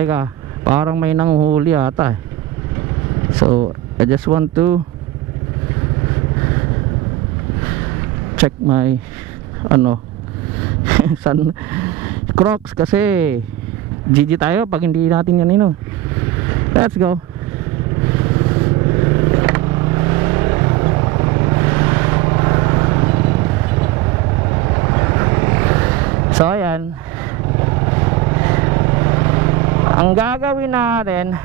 Teka, parang may nanguhuli ata eh. So I just want to check my sun Crocs kasi GG tayo pag hindi natin yan ino. Let's go. So ayan, ang gagawin natin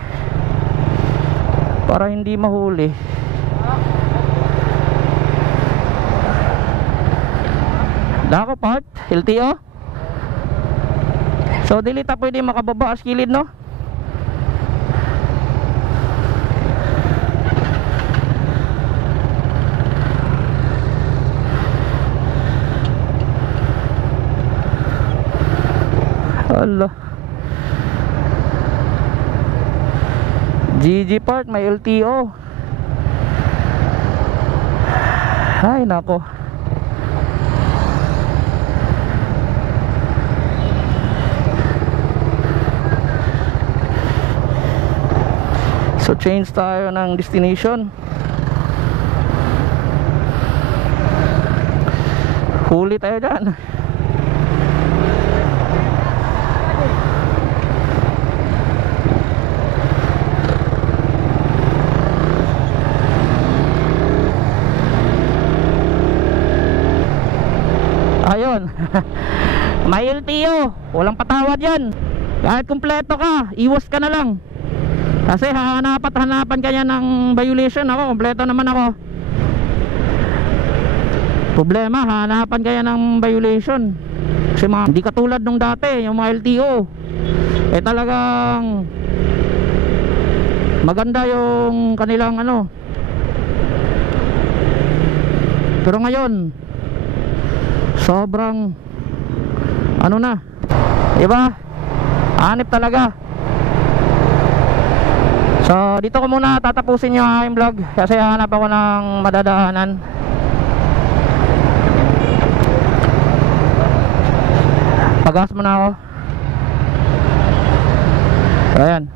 para hindi mahuli, Dako part, LTO. So dili ta pwede makababa as kilid, no? Allah, GG part, may LTO. Ay nako. So change tayo ng destination. Huli tayo dyan. Ayun. May LTO, walang patawad yan. Kahit kumpleto ka, iwas ka na lang. Kasi hanapan ka niya ng violation. Ako, kumpleto naman ako. Problema, hanapan kaya ng violation. Kasi hindi katulad nung dati, yung mga LTO eh talagang maganda yung kanilang pero ngayon sobrang na, diba? Hanip talaga. So dito ko muna tatapusin yung aking vlog kasi hanap ako ng madadaanan. Pagas muna ako. So ayan.